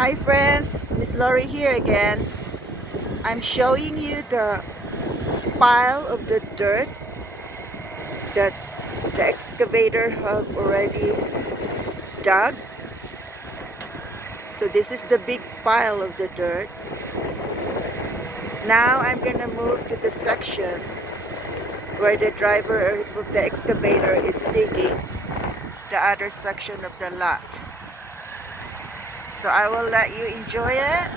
Hi friends, Miss Lory here again. I'm showing you the pile of the dirt that the excavator have already dug. So this is the big pile of the dirt. Now I'm gonna move to the section where the driver of the excavator is digging the other section of the lot. So I will let you enjoy it.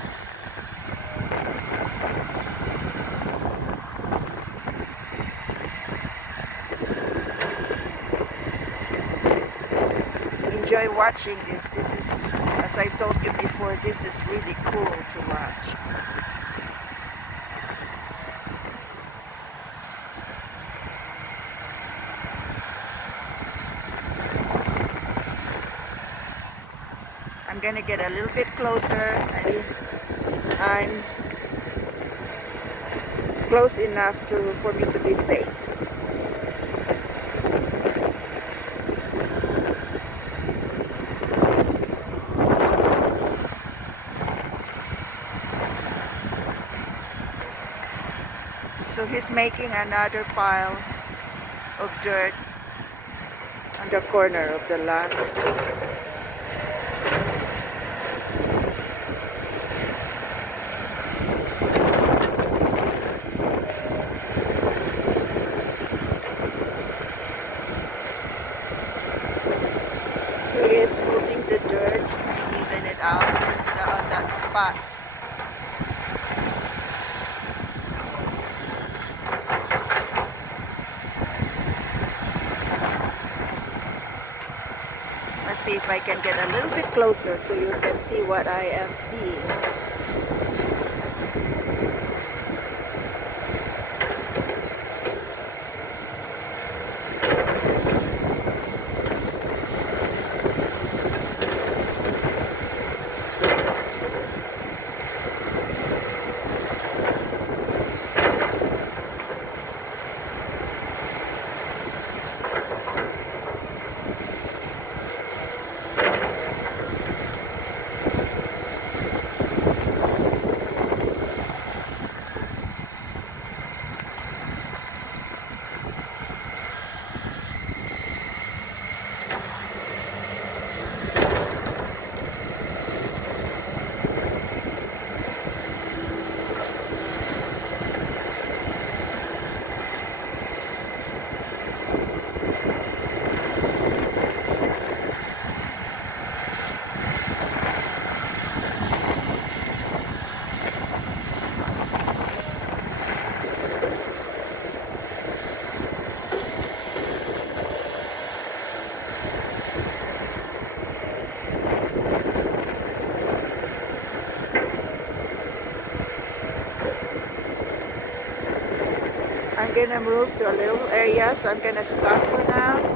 Enjoy watching this. This is, as I told you before, this is really cool to watch. I'm gonna get a little bit closer. I'm close enough for me to be safe. So he's making another pile of dirt on the corner of the lot. He is moving the dirt to even it out on that spot. Let's see if I can get a little bit closer so you can see what I am seeing. I'm gonna move to a little area, so I'm gonna stop for now.